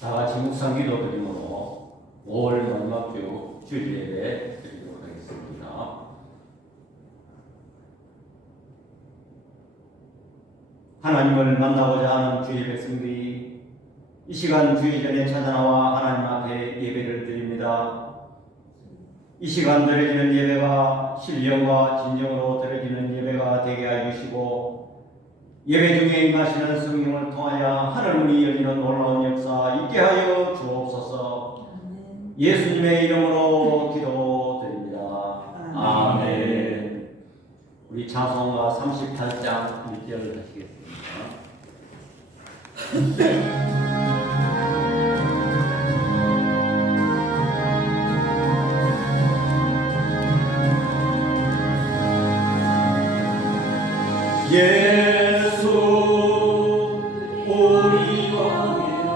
다 같이 묵상 기도 드림으로 5월 마지막 주 주일 예배 드리도록 하겠습니다. 하나님을 만나고자 하는 주의 백성들이 이 시간 주의 전에 찾아나와 하나님 앞에 예배를 드립니다. 이 시간 드려지는 예배가 신령과 진정으로 드려지는 예배가 되게 해주시고, 예배 중에 임하시는 성령을 통하여 하늘문이 열리는 놀라운 역사 있게 하여 주옵소서. 예수님의 이름으로 기도드립니다. 아멘. 우리 찬송가 38장 1절 하시겠습니다. 예수 우리 왕이여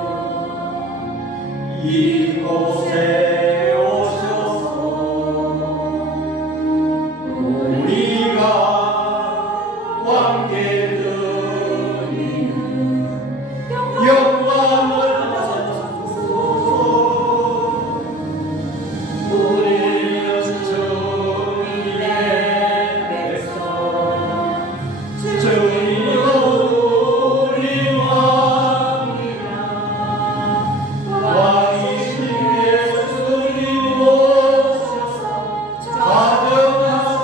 이곳에 오셔서 우리가 왕께 드리는 영광을 받으소서. 우리는 주님의 백성, 주님은 우리 왕이라. 왕이신 예수님 오셔서 자정하사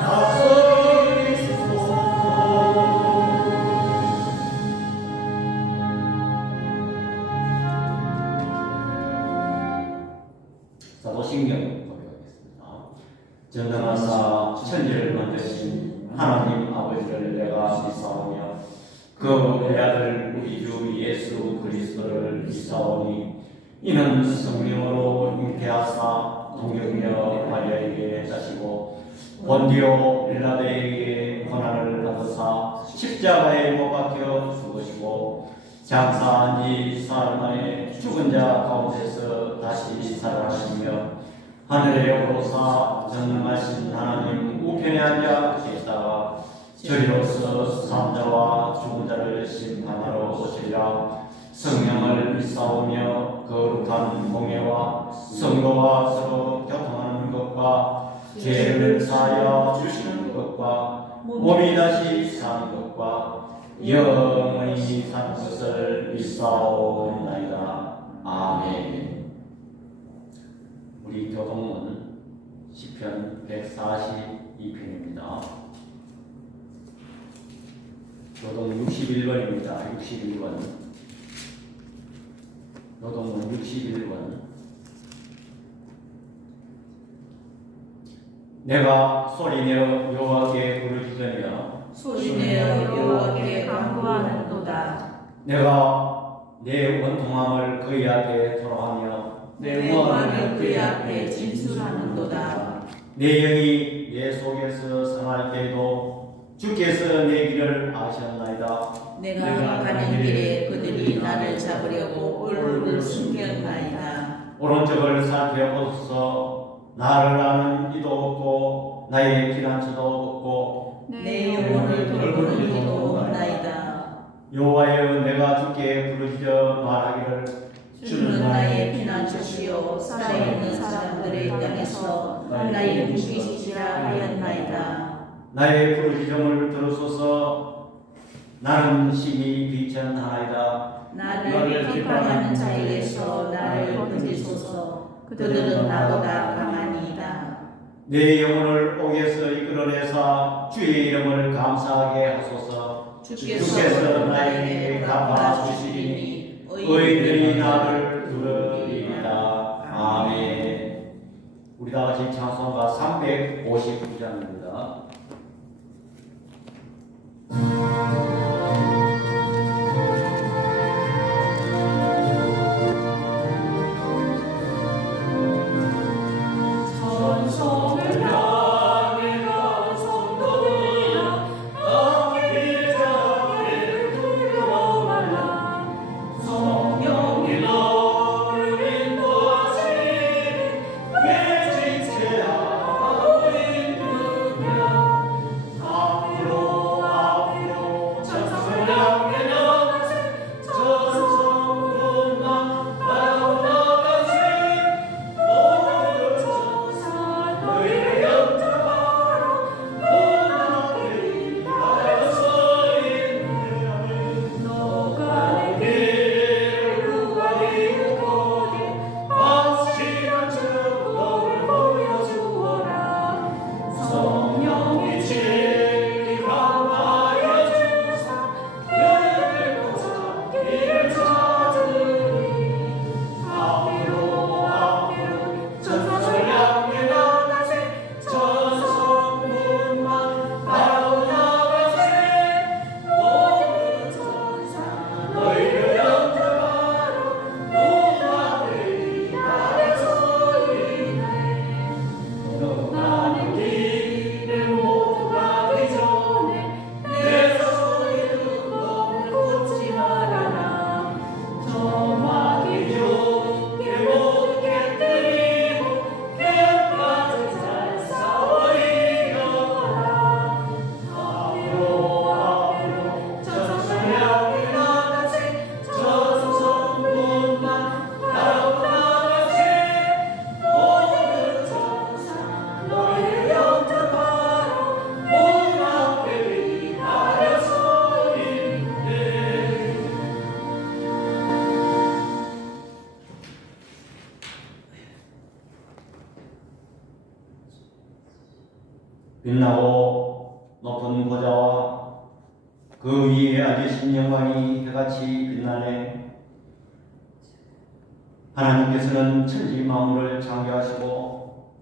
다스리소서. 사도신경 고백하겠습니다. 전능하사 천지를 만드신 하나님 아버지를 내가 믿사오며 그 외아들 우리 주 예수 그리스도를 믿사오니 이는 성령으로 잉태하사 동정녀 마리아에게 자시고 본디오 빌라도에게 고난을 받으사 십자가에 못 박혀 죽으시고 장사한 지 사흘 만에 죽은 자 가운데서 다시 살아나시며 하늘에 오르사 전능하신 하나님 우편에 앉아 계시다가 저리로서 산자와 죽은 자를 심판하러 오시리라. 성령을 믿사오며 거룩한 공예와 성도와 서로 교통하는 것과 죄를 사하여 주시는 것과 몸이 다시 사는 것과 영원히 사는 것을 믿사오나이다. 아멘. 우리 교동문 시편 142편입니다. 교동 61번입니다. 61번. 교동문 61번. 내가 소리내어 여호와께 부르짖으며 소리내어 여호와께 간구하는도다. 내가 내 원통함을 그의 앞에 토로하며 내 원함을 그의 앞에 진술하는도다. 내 영이 내 속에서 상할 때에도 주께서 내 길을 아셨나이다. 내가 가는 길에 그들이 나를 잡으려고 뿔을 숨겼나이다. 오른쪽을 살펴보소서. 나를 아는 이도 없고 나의 피난처도 없고 내 영혼을 돌보는 이도 없나이다. 여호와여, 내가 주께 부르짖어 말하기를 주는 나의 피난처시요 살아있는 사람들의 땅에서 나의 무기시라 하였나이다. 나의 부르짖음을 들으소서. 나는 심히 비천하나이다. 나를 비판하는 자에게서 나를 건지소서. 그들은 나보다 강하니이다. 내 영혼을 옥에서 이끌어내사 주의 이름을 감사하게 하소서. 주께서 나에게 갚아주시리니 의인들이 나를 들으리이다. 아멘. 우리 다같이 찬송가 359장입니다. 성령이 너를 인도하시니 내 진체하고 있는 빛나고 높은 보좌와 그 위에 앉으신 영광이 해같이 빛나네. 하나님께서는 천지 만물을 창조하시고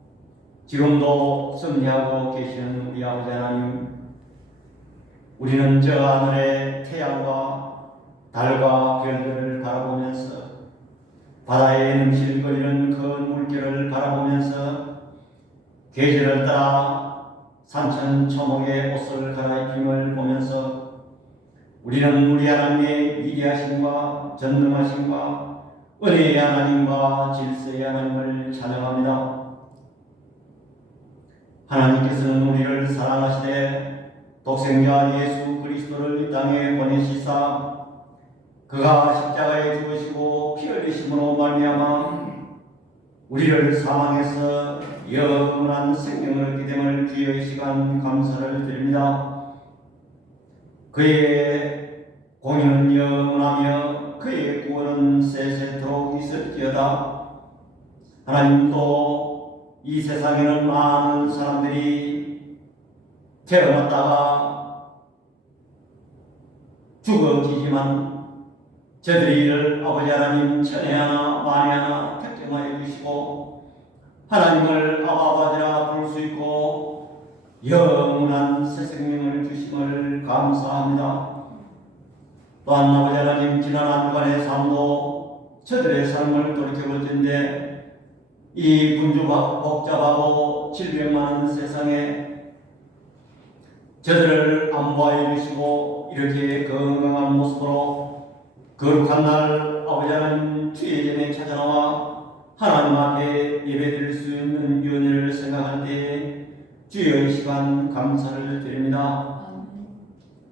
지금도 섭리하고 계시는 우리 아버지 하나님, 우리는 저 하늘의 태양과 달과 별들을 바라보면서 바다에 능실거리는 그 물결을 바라보면서 계절을 따라 산천초목의 옷을 갈아입힘을 보면서 우리는 우리 하나님의 위대하심과 전능하심과 은혜의 하나님과 질서의 하나님을 찬양합니다. 하나님께서는 우리를 사랑하시되 독생자 예수 그리스도를 이 땅에 보내시사 그가 십자가에 죽으시고 피 흘리심으로 말미암아 우리를 사망해서 영원한 생명을 얻게 됨을 주의 시간 감사를 드립니다. 그의 공의는 영원하며 그의 구원은 세세토록 있을지어다. 하나님도 이 세상에는 많은 사람들이 태어났다가 죽어지지만 저들이 이를 아버지 하나님 천에 하나 만에 하나 택정하여 주시고 하나님을 아버지라 부를 수 있고 영원한 새 생명을 주심을 감사합니다. 또한 아버지 하나님, 지난 한 주간의 삶도 저들의 삶을 돌이켜볼 텐데 이 복잡하고 질병 많은 세상에 저들을 안보하여 주시고 이렇게 건강한 모습으로 거룩한 날 아버지 하나님 주의 전에 찾아나와 하나님 앞에 예배드릴 수 있는 은혜를 생각할 때 주의 시간 감사를 드립니다.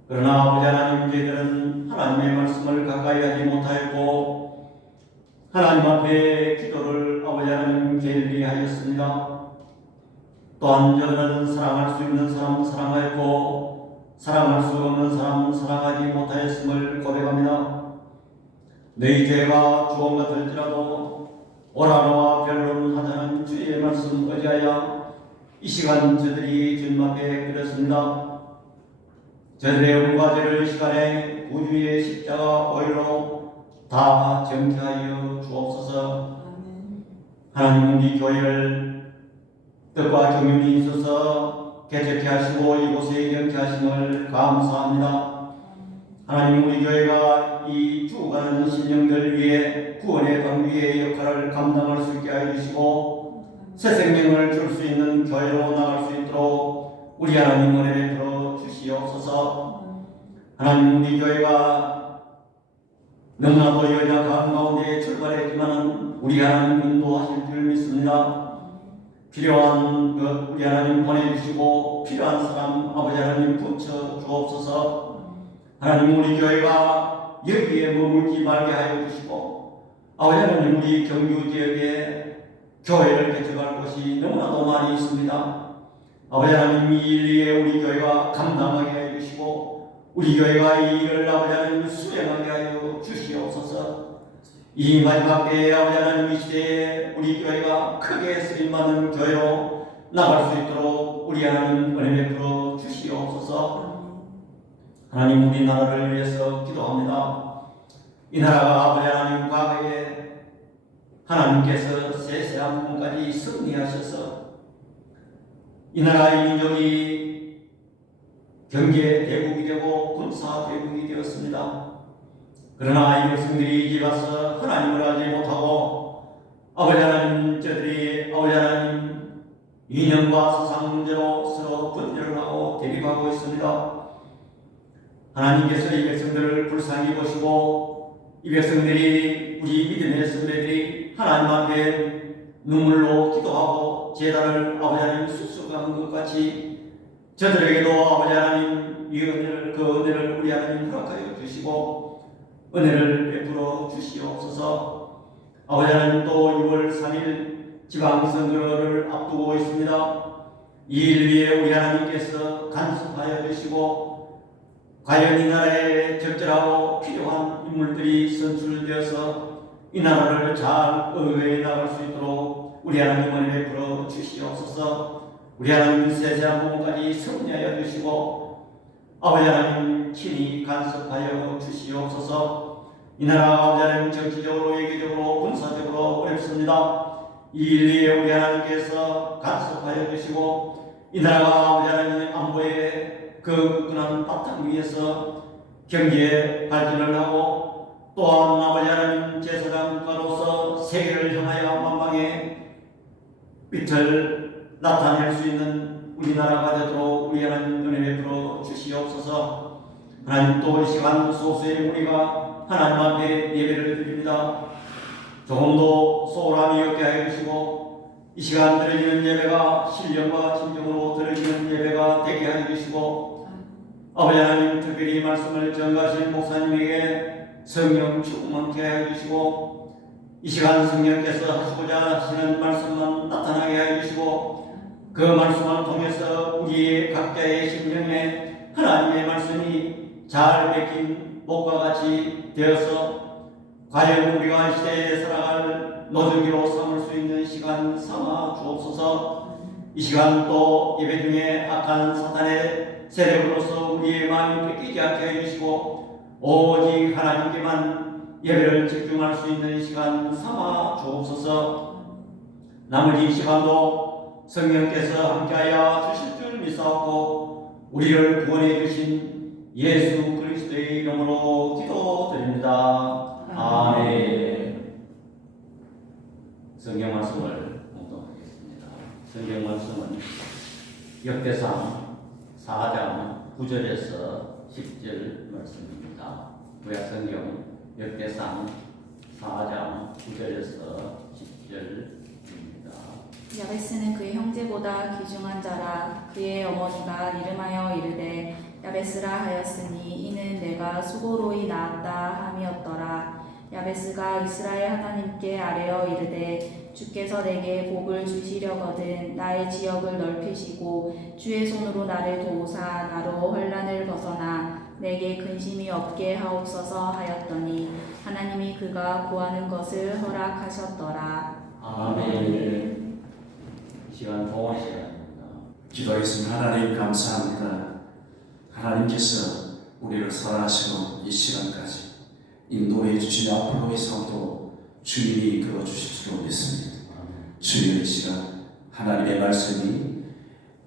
그러나 아버지 하나님, 저희들은 하나님의 말씀을 가까이 하지 못하였고 하나님 앞에 기도를 아버지 하나님 게을리하였습니다. 또한 저들은 사랑할 수 있는 사람은 사랑하였고 사랑할 수 없는 사람은 사랑하지 못하였음을 고백합니다. 너희 죄가 주홍 같을지라도 오라노와 변론 하자는 주의 말씀 의지하여 이 시간 저들이 주님 앞에 드렸습니다. 저들의 음과 죄를 이 시간에 구주의 십자가 보혈로 다 정케하여 주옵소서. 하나님, 우리 교회를 뜻과 경륜이 있어서 개척케 하시고 이곳에 영케 하심을 감사합니다. 하나님, 우리 교회가 이 죽어가는 신령들 위해 구원의 방비의 역할을 감당할 수 있게 하여 주시고 새 생명을 줄 수 있는 교회로 나갈 수 있도록 우리 하나님 은혜를 베풀어 주시옵소서. 하나님, 우리 교회가 너무나도 연약한 가운데 출발했지만 우리 하나님 인도하실 줄 믿습니다. 필요한 것 우리 하나님 보내주시고 필요한 사람 아버지 하나님 붙여 주옵소서. 하나님, 우리 교회가 여기에 머물지 말게 하여 주시고 아버지 하나님, 우리 경주 지역에 교회를 개척할 곳이 너무나도 많이 있습니다. 아버지 하나님, 이 일 위에 우리 교회가 감당하게 하여 주시고 우리 교회가 이 일을 아버지 하나님 수행하게 하여 주시옵소서. 이 마지막 때에 아버지 하나님, 이 시대에 우리 교회가 크게 쓰임받는 교회로 나갈 수 있도록 우리 하나님 은혜 베풀어 주시옵소서. 하나님, 우리나라를 위해서 기도합니다. 이 나라가 아버지 하나님 과거에 하나님께서 세세한 부분까지 승리하셔서 이 나라의 민족이 경제 대국이 되고 군사 대국이 되었습니다. 그러나 이 백성들이 이제 와서 하나님을 알지 못하고 아버지 하나님, 저들이 아버지 하나님 이념과 사상 문제로 서로 분열을 하고 대립하고 있습니다. 하나님께서 이 백성들을 불쌍히 보시고 이 백성들이 우리 믿음의 선배들이 하나님 앞에 눈물로 기도하고 제단을 아버지 하나님 수수한 것 같이 저들에게도 아버지 하나님 이 은혜를, 그 은혜를 우리 하나님 허락하여 주시고 은혜를 베풀어 주시옵소서. 아버지 하나님, 또 6월 3일 지방선거를 앞두고 있습니다. 이 일 위에 우리 하나님께서 간섭하여 주시고 과연 이 나라에 적절하고 필요한 인물들이 선출되어서 이 나라를 잘 의회에 나갈 수 있도록 우리 하나님 은혜 베풀어 주시옵소서. 우리 하나님 세세한 부분까지 섭리하여 주시고 아버지 하나님 친히 간섭하여 주시옵소서. 이 나라 아버지 하나님 정치적으로 외교적으로 군사적으로 어렵습니다. 이 일에 우리 하나님께서 간섭하여 주시고 이 나라가 아버지 하나님 안보의 그 굳건한 바탕 위에서 경제 발전을 하고 또한 아버지 하나님 제사장 국가로서 세계를 향하여 만방의 빛을 나타낼 수 있는 우리나라가 되도록 우리 하나님 은혜 베풀어 주시옵소서. 하나님 또 이 시간 소수의 우리가 하나님 앞에 예배를 드립니다. 조금도 소홀함이 없게 하여 주시고 이 시간 드리는 예배가 신령과 진정으로 드리는 예배가 되게 하여 주시고 아버지 하나님 특별히 말씀을 전가하신 목사님에게 성령 충만케 하여 주시고 이 시간 성령께서 하시고자 하시는 말씀만 나타나게 하여 주시고 그 말씀을 통해서 우리의 각자의 심령에 하나님의 말씀이 잘 베낀 목과 같이 되어서 과연 우리가 이 시대에 살아갈 노동기로 삼을 수 있는 시간 삼아 주옵소서. 이 시간 또 예배 중에 악한 사탄의 세력으로서 우리의 마음이 뺏기지 않게 해주시고 오직 하나님께만 예배를 집중할 수 있는 시간 삼아 주옵소서. 나머지 시간도 성령께서 함께하여 주실 줄 믿사옵고 우리를 구원해 주신 예수 그리스도의 이름으로 기도드립니다. 아멘. 성경 말씀을 묵상하겠습니다. 성경 말씀은 역대상 4장 9절에서 10절 말씀입니다. 구약성경 역대상 4장 9절에서 10절입니다. 야베스는 그의 형제보다 귀중한 자라. 그의 어머니가 이름하여 이르되 야베스라 하였으니 이는 내가 수고로이 낳았다 함이었더라. 야베스가 이스라엘 하나님께 아뢰어 이르되 주께서 내게 복을 주시려거든 나의 지역을 넓히시고 주의 손으로 나를 도우사 나로 혼란을 벗어나 내게 근심이 없게 하옵소서 하였더니 하나님이 그가 구하는 것을 허락하셨더라. 아멘. 이 시간 동안 시간입니다. 기도하겠습니다. 하나님 감사합니다. 하나님께서 우리를 사랑하시고 이 시간까지 인도해 주시며 앞으로의 삶도 주님이 이끌어 주실 줄 믿습니다. 주님의 시간 하나님의 말씀이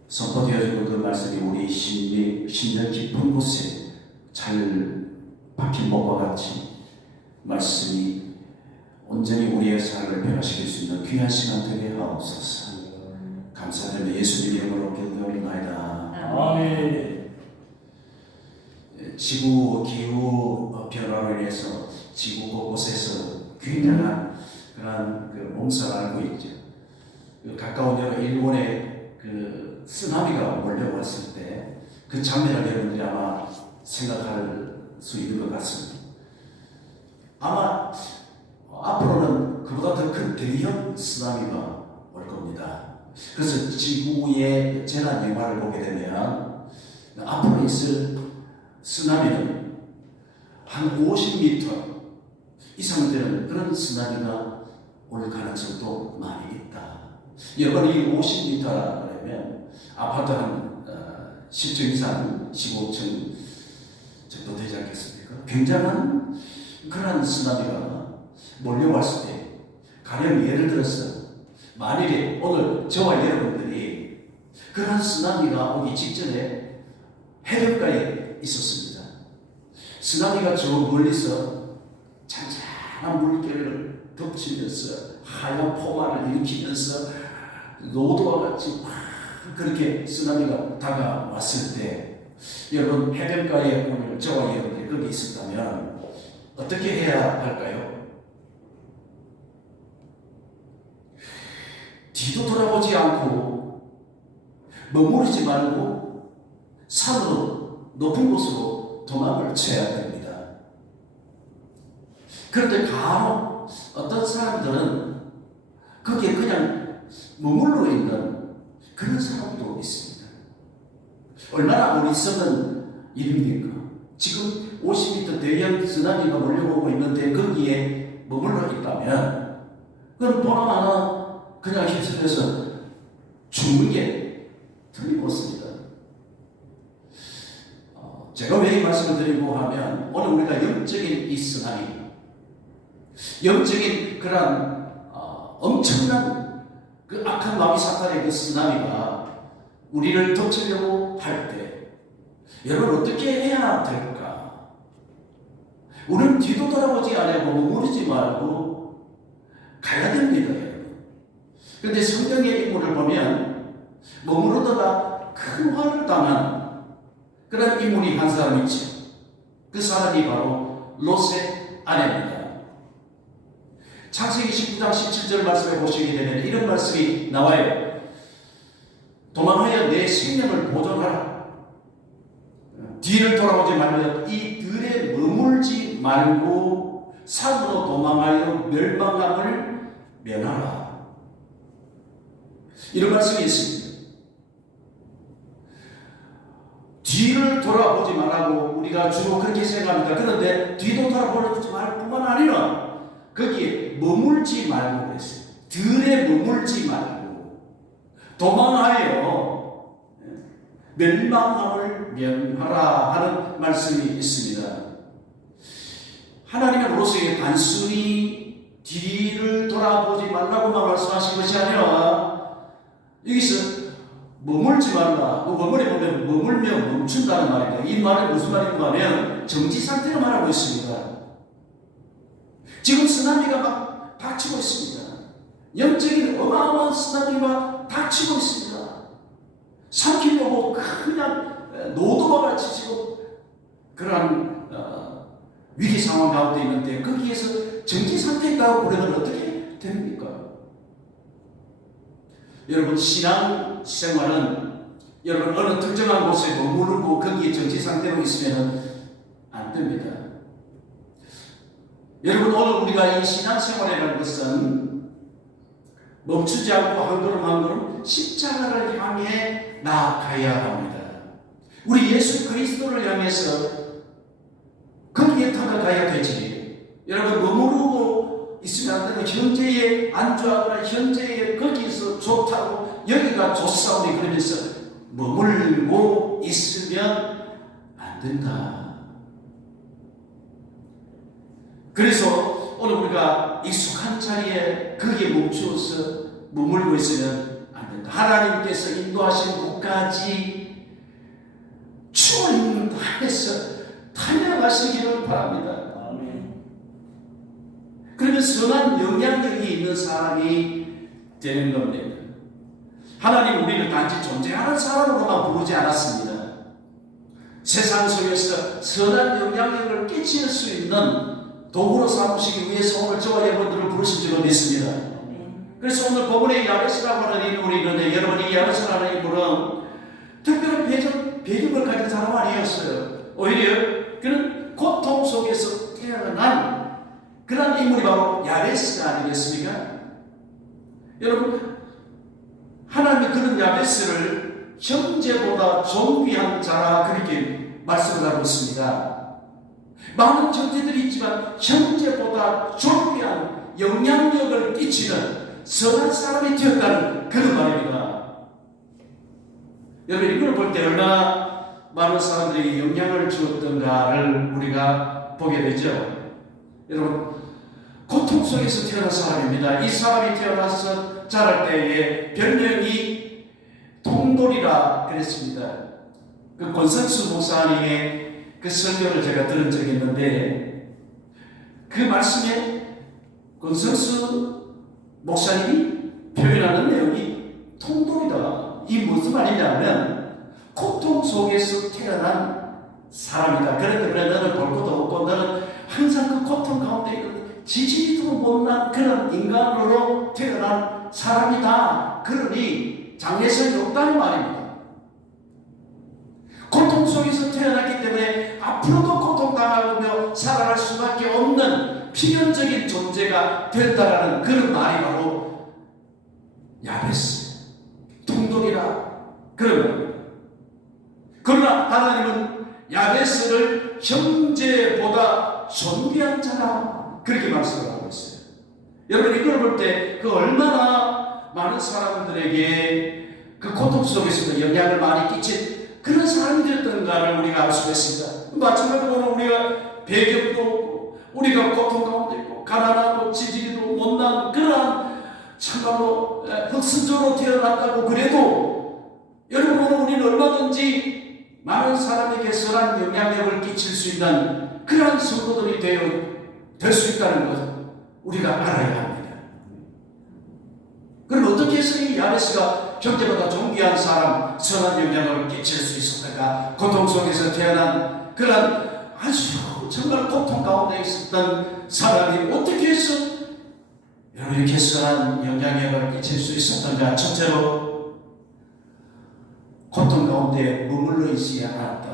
선포되어지고 그 말씀이 우리 심령 깊은 곳에 잘 박힌 목과 같이 말씀이 온전히 우리의 삶을 변화시킬 수 있는 귀한 시간 되게 하옵소서. 감사드리며 예수님 이름으로 기도드립니다. 아멘. 지구 기후 변화로 인해서 지구 곳곳에서 굉장한 그런 몸살을 앓고 있죠. 가까운 데로 일본의 그 쓰나미가 몰려왔을 때 그 장면을 여러분들이 아마 생각할 수 있는 것 같습니다. 아마 앞으로는 그보다 더 큰 대형 쓰나미가 올 겁니다. 그래서 지구의 재난 영화를 보게 되면 앞으로 있을 쓰나미는 한 50m 이상 되는 그런 쓰나미가 올 가능성도 많이 있다. 여러분 이 50m라면 아파트 한 10층 이상 15층 정도 되지 않겠습니까? 굉장한 그런 쓰나미가 몰려왔을 때 가령 예를 들어서 만일에 오늘 저와 여러분들이 그런 쓰나미가 오기 직전에 해변가에 있었습니다. 쓰나미가 저 멀리서 잔잔한 물결을 덮치면서 하얀 포마를 일으키면서 노도와 같이 막 그렇게 쓰나미가 다가왔을 때 여러분 해변가에 오늘 저와 여러분들이 거기 있었다면 어떻게 해야 할까요? 뒤도 돌아보지 않고 머무르지 말고 산으로 높은 곳으로 도망을 쳐야 됩니다. 그런데 간혹 어떤 사람들은 거기에 그냥 머물러 있는 그런 사람도 있습니다. 얼마나 어리석은 일입니까? 지금 50m 대형 쓰나미가 몰려오고 있는데 거기에 머물러 있다면 그건 보나마나 그냥 휩쓸려서 죽는 게 우리가 영적인 이 쓰나미, 영적인 그런 엄청난 그 악한 마귀 사탄의 그 쓰나미가 우리를 덮치려고 할 때 여러분 어떻게 해야 될까? 우리는 뒤도 돌아보지 않고 머무르지 말고 가야 됩니다, 여러분. 그런데 성경의 인물을 보면 머무르다가 큰 화를 당한 그런 인물이 한 사람 있죠. 그 사람이 바로 롯의 아내입니다. 창세기 19장 17절 말씀에 보시게 되면 이런 말씀이 나와요. 도망하여 내 생명을 보존하라. 뒤를 돌아보지 말며 이 들에 머물지 말고 산으로 도망하여 멸망함을 면하라. 이런 말씀이 있습니다. 뒤를 돌아보지 말라고 우리가 주로 그렇게 생각합니다. 그런데 뒤도 돌아보지 말 뿐만 아니라 거기에 머물지 말고 그랬어요. 들에 머물지 말고 도망하여 멸망함을 면하라 하는 말씀이 있습니다. 하나님의 로스에 단순히 뒤를 돌아보지 말라고만 말씀하신 것이 아니라 여기서 머물지 말라. 원문에 보면 머물며 멈춘다는 말입니다. 이 말은 무슨 말인가 하면 정지 상태를 말하고 있습니다. 지금 쓰나미가 막 닥치고 있습니다. 영적인 어마어마한 쓰나미가 닥치고 있습니다. 삼키려고 그냥 노도와 같이 지금 그러한 위기 상황 가운데 있는데 거기에서 정지 상태에 있다고 그러면 어떻게 됩니까? 여러분 신앙 생활은 여러분 어느 특정한 곳에 머무르고 거기에 정지 상태로 있으면 안 됩니다. 여러분 오늘 우리가 이 신앙 생활이라는 것은 멈추지 않고 한 걸음 한 걸음 십자가를 향해 나아가야 합니다. 우리 예수 그리스도를 향해서 거기에 다가가야 되지. 여러분 머무르고 있으면 안 되고 현재에 안주하거나 현재에 거기서 좋다고 여기가 좋사오니 그러면서 머물고 있으면 안 된다. 그래서 오늘 우리가 익숙한 자리에 거기에 멈추어서 머물고 있으면 안 된다. 하나님께서 인도하신 곳까지 추운 땅에서 달려가시기를 바랍니다. 그러면 선한 영향력이 있는 사람이 되는 겁니다. 하나님 우리를 단지 존재하는 사람으로만 부르지 않았습니다. 세상 속에서 선한 영향력을 끼칠 수 있는 도구로 삼으시기 위해서 오늘 저와 여러분들을 부르신 줄로 믿습니다. 그래서 오늘 본문의 야베스라고 하는 인물이 있는데 여러분 이 야베스라는 인물은 특별한 배경을 가진 사람 아니었어요. 오히려 그런 고통 속에서 태어난 그런 인물이 바로 야베스가 아니겠습니까? 여러분 하나님이 그런 야베스를 형제보다 존귀한 자라 그렇게 말씀을 하고 있습니다. 많은 형제들이 있지만 형제보다 존귀한 영향력을 끼치는 선한 사람이 되었다는 그런 말입니다. 여러분 이걸 볼 때 얼마나 많은 사람들이 영향을 주었던가를 우리가 보게 되죠. 여러분 고통 속에서 태어난 사람입니다. 이 사람이 태어나서 자랄 때에 별명이 통돌이라 그랬습니다. 그 권성수 목사님의 그 설교를 제가 들은 적이 있는데 그 말씀에 권성수 목사님이 표현하는 내용이 통돌이다. 이 무슨 말이냐면 고통 속에서 태어난 사람이다. 그런데 너는 볼 것도 없고 너는 항상 그 고통 가운데 있는 지지도 못난 그런 인간으로 태어난 사람이다. 그러니 장래성이 없다는 말입니다. 고통 속에서 태어났기 때문에 앞으로도 고통당하며 살아갈 수밖에 없는 필연적인 존재가 됐다라는 그런 말이 바로 야베스, 통돌이라 그런 겁니다. 그러나 하나님은 야베스를 형제보다 존귀한 자라 그렇게 말씀을 하고 있어요. 여러분 이걸 볼 때 그 얼마나 많은 사람들에게 그 고통 속에서도 영향을 많이 끼친 그런 사람이 되었던가를 우리가 알 수가 있습니다. 마찬가지로 우리가 배경도 없고 우리가 고통 가운데 있고 가난하고 지지리도 못난 그러한 참말로 흑수저로 태어났다고 그래도 여러분 우리는 얼마든지 많은 사람에게 선한 영향력을 끼칠 수 있는 그러한 성도들이 될 수 있다는 것을 우리가 알아야 합니다. 그럼 어떻게 해서 이 야베스가 형제보다 존귀한 사람, 선한 영향을 끼칠 수 있었던가? 고통 속에서 태어난 그런 아주 정말 고통 가운데 있었던 사람이 어떻게 해서 여러분 이렇게 선한 영향력을 끼칠 수 있었던가? 첫째로 고통 가운데 머물러 있지 않았다.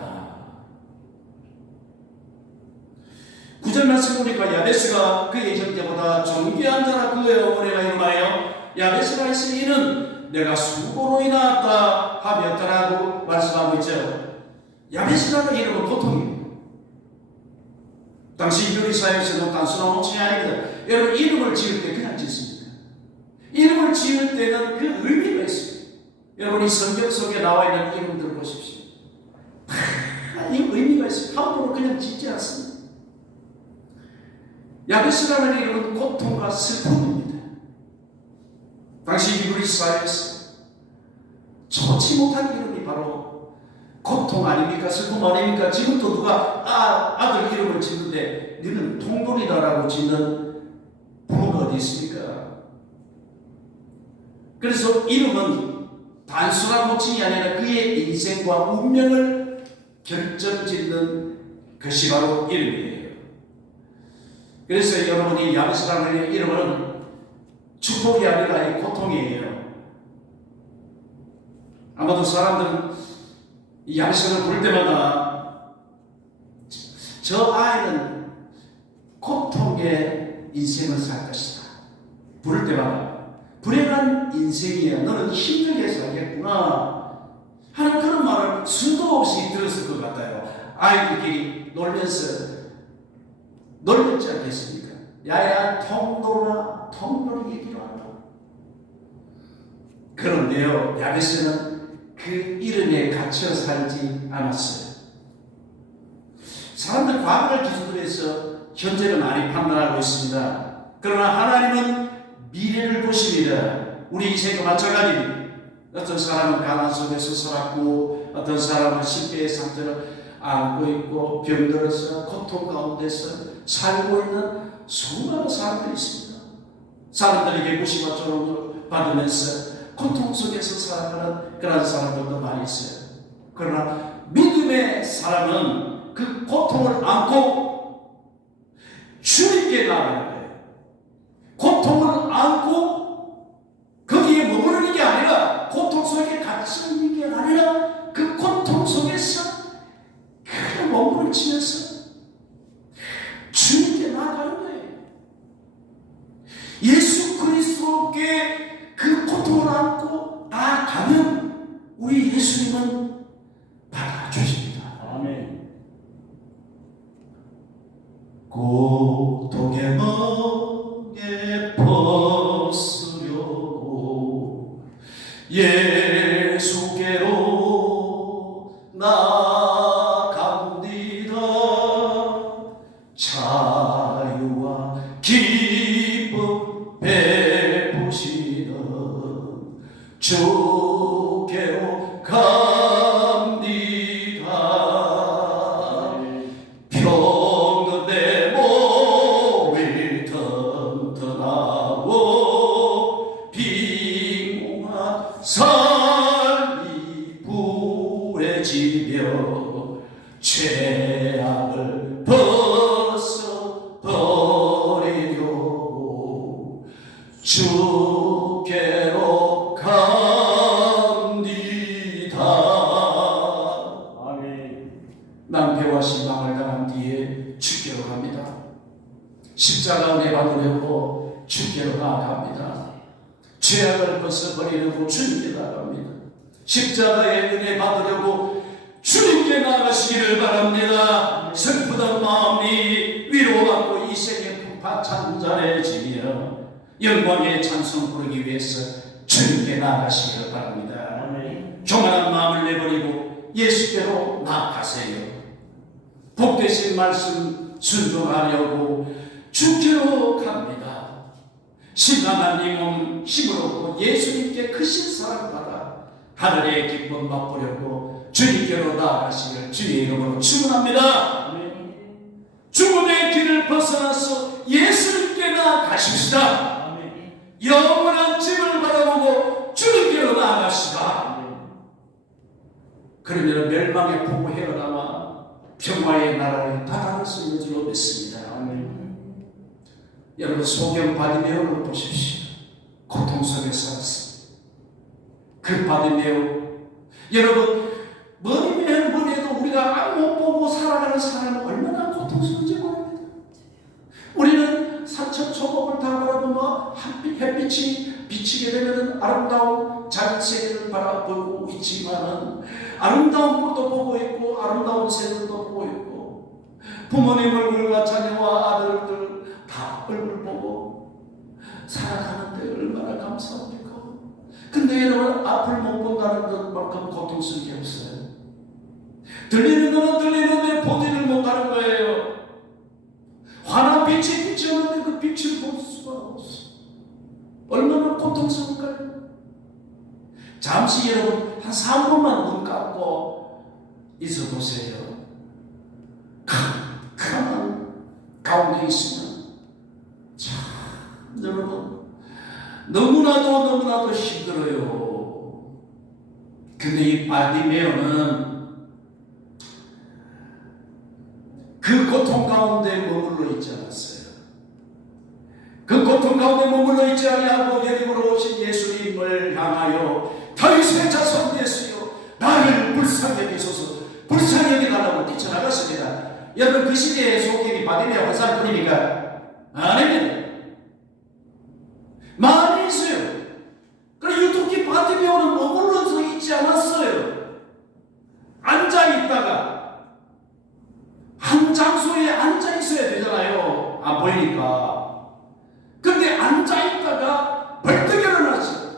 9절 말씀 보니까 야베스가 그의 형제보다 존귀한 자라 그의 어머니가 이름하여 야베스가 했으니 이는 내가 수고로 인하였다 하였더라고 말씀하고 있죠. 야베스라는 이름은 고통입니다. 당시 이브리 사회에서는 단순한 호칭이 아닙니다. 여러분 이름을 지을 때 그냥 짓습니다. 이름을 지을 때는 그 의미가 있습니다. 여러분 이 성경 속에 나와 있는 이름들 보십시오. 이 의미가 있습니다. 함부로 그냥 짓지 않습니다. 야베스라는 이름은 고통과 슬픔입니다. 당시 이브리 사회에서 좋지 못한 이름이 바로 고통 아닙니까? 슬픔 아닙니까? 지금도 누가 아들 이름을 짓는데 너는 통돌이다라고 짓는 부모가 어디 있습니까? 그래서 이름은 단순한 호칭이 아니라 그의 인생과 운명을 결정짓는 것이 바로 이름이에요. 그래서 여러분이 야베스라는 이름은 축복이 아니라 이 고통이에요. 아마도 사람들은 이 야베스를 볼 때마다 저 아이는 고통의 인생을 살 것이다. 부를 때마다 불행한 인생이야. 너는 힘들게 살겠구나 하는 그런 말을 수도 없이 들었을 것 같아요. 아이들끼리 놀면서 놀렸지 않겠습니까? 야야 통돌아 통돌이 얘기를 하라. 그런데요 야베스는 그 이름에 갇혀 살지 않았어요. 사람들 과거를 기준으로 해서 현재를 많이 판단하고 있습니다. 그러나 하나님은 미래를 보십니다. 우리 인생도 마찬가지입니다. 어떤 사람은 가난 속에서 살았고 어떤 사람은 실패의 상처를 안고 있고 병들어서 고통 가운데서 살고 있는 수많은 사람들이 있습니다. 사람들에게 무시와 조롱을 받으면서 고통 속에서 살아가는 그런 사람들도 많이 있어요. 그러나 믿음의 사람은 그 고통을 안고 주님께 나아가는 거예요. 고통을 안고 거기에 머무르는 게 아니라 고통 속에 갇혀 있는 게 아니라 그 고통 속에서 그 몸을 치면서 주님께 나아가는 거예요. 예수 그리스도께 그 고통을 안고 나아가면 우리 예수님은 받아주십니다. 아멘. 고통의 멍에 벗으려고 예수께로 나아갑니다. 자유와 기쁨 베푸시는 주께로 갑니다. 병든 내 몸이 튼튼하고 빈궁한 삶이 부해지며 죄악을 벗어버리려고 주께로 갑니다. 아멘. 낭패와 실망을 당한 뒤에 주께로 갑니다. 십자가 은혜 받으려고 주께로 나아갑니다. 죄악을 벗어버리려고 주님께 나아갑니다. 십자가의 은혜 받으려고 주님께 나아가시기를 바랍니다. 슬프던 마음이 위로받고 이 생의 풍파 잔잔해지며 영광의 찬송 부르기 위해서 주님께 나아가시기를 바랍니다. 아멘. 교만한 마음을 내버리고 예수께로 나아가세요. 복되신 말씀 순종하려고 주께로 갑니다. 신랑한 이 몸 힘을 얻고 예수님께 크신 사랑받아 하늘의 기쁨 맛보려고 주님께로 나아가시길 주의 이름으로 축원합니다. 죽음의 길을 벗어나서 예수님께 나아가십시다. 영원한 집을 바라보고 주님께로 나아가시다. 그러면 멸망의 폭우 헤어나와 평화의 나라를 다가갈 수 있는 줄로 믿습니다. 여러분 소경 바디메오를 보십시오. 고통 속에 살았습니다. 그 바디메오 여러분 머리면 머리에도 우리가 못 보고 살아가는 사람은 얼마나 고통스러운지 모릅니다. 우리는 산천 초목을 다 바라보며 햇빛이 비치게 되면 아름다운 자연세계를 바라보고 있지만은 아름다운 꿀도 보고 있고 아름다운 새들도 보고 있고 부모님 얼굴과 자녀와 아들들 다 얼굴 보고 살아가는데 얼마나 감사합니까? 근데 여러분 앞을 못 본다는 것만큼 고통스러운 게 없어요. 들리는 거는 들리는데 보지를 못하는 거예요. 환한 빛이 비치었는데 그 빛을 볼 수가 없어. 얼마나 고통스러울까요? 잠시 여러분 한 3분만 눈 감고 있어 보세요. 캄캄한 가운데 있으면 참 여러분 너무나도 힘들어요. 근데 이 바디메오는 그 고통 가운데 머물러 있지 않았어요. 그 고통 가운데 머물러 있지 아니하고 여기로 오신 예수님을 향하여 다윗의 자손 예수여 나를 불쌍히 여기소서 불쌍히 여기달라고 뛰쳐나갔습니다. 여러분 그 시대의 소경이 바디메오 화살꾼이니까 아닙니다. 많이 있어요. 그런데 유독히 바디메오는 머물러서 있지 않았어요. 앉아있다가 한 장소에 앉아있어야 되잖아요. 안 보이니까. 근데 앉아있다가 벌떡 일어났어요.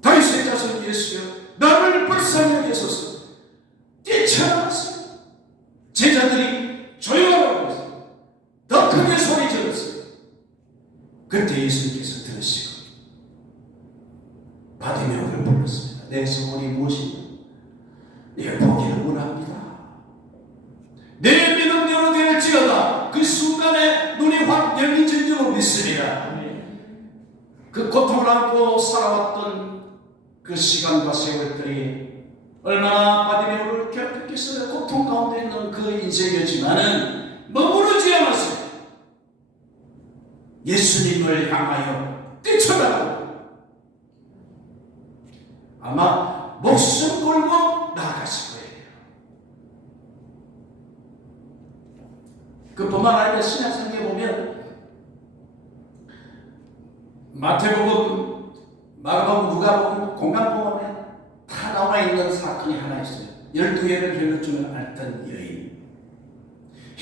다윗의 자손 예수여 나를 불쌍히 여기소서 뛰쳐나갔어요. 제자들이 조용하라고 했어요. 더 크게 소리 질렀어요. 그때 예수님께서 들으시고 바디메오를 불렀습니다. 내 소원이 무엇이냐? 내 보기를 원합니다. 내 믿음대로 될지어다. 그 순간에 눈이 확 열린 줄로 믿습니다. 그 고통을 안고 살아왔던 그 시간과 세월들이 얼마나 바디메오를 괴롭혔겠어요. 고통 가운데 있는 그 인생이었지만은 머무르지 않았어요. 예수님을 향하여 뛰쳐나가고 아마 목숨 걸고 나아갔을 거예요. 그뿐만 아니라 신약성경에 보면 마태복음, 마가복음, 누가복음, 공간복음에 다 나와 있는 사건이 하나 있어요. 12회를 혈루증을 앓던 여인.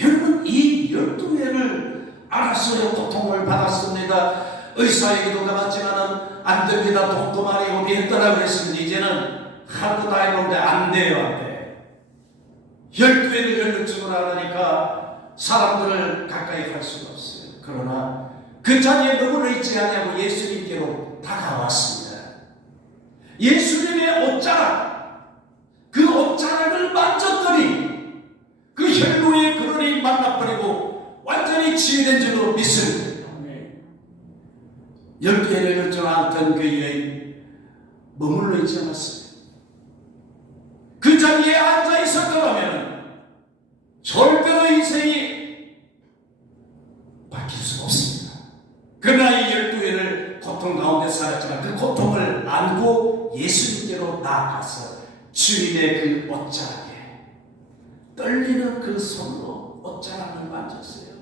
여러분 이 12회를 알았어요. 고통을 받았습니다. 의사에게도 가봤지만은 안 됩니다. 돈도 많이 오비했더라고 했습니다. 이제는 하루도 다 해보는데 안 돼요. 안 돼. 12회를 혈루증을 앓으니까 사람들을 가까이 갈 수가 없어요. 그러나 그 자리에 머물러 있지 않냐고 예수님께로 다가왔습니다. 예수님의 옷자락, 그 옷자락을 만졌더니 그 혈루의 근원이 만나버리고 완전히 치유된 줄로 믿습니다. 12회를 결정하던 그 여인 머물러 있지 않았어요. 그 자리에 앉아 있었더라면 절대로 인생이 바뀔 수 없습니다. 그러나 이 12회를 고통 가운데 살았지만 그 고통을 안고 예수님께로 나아가서 주님의 그 옷자락에 떨리는 그 손으로 옷자락을 만졌어요.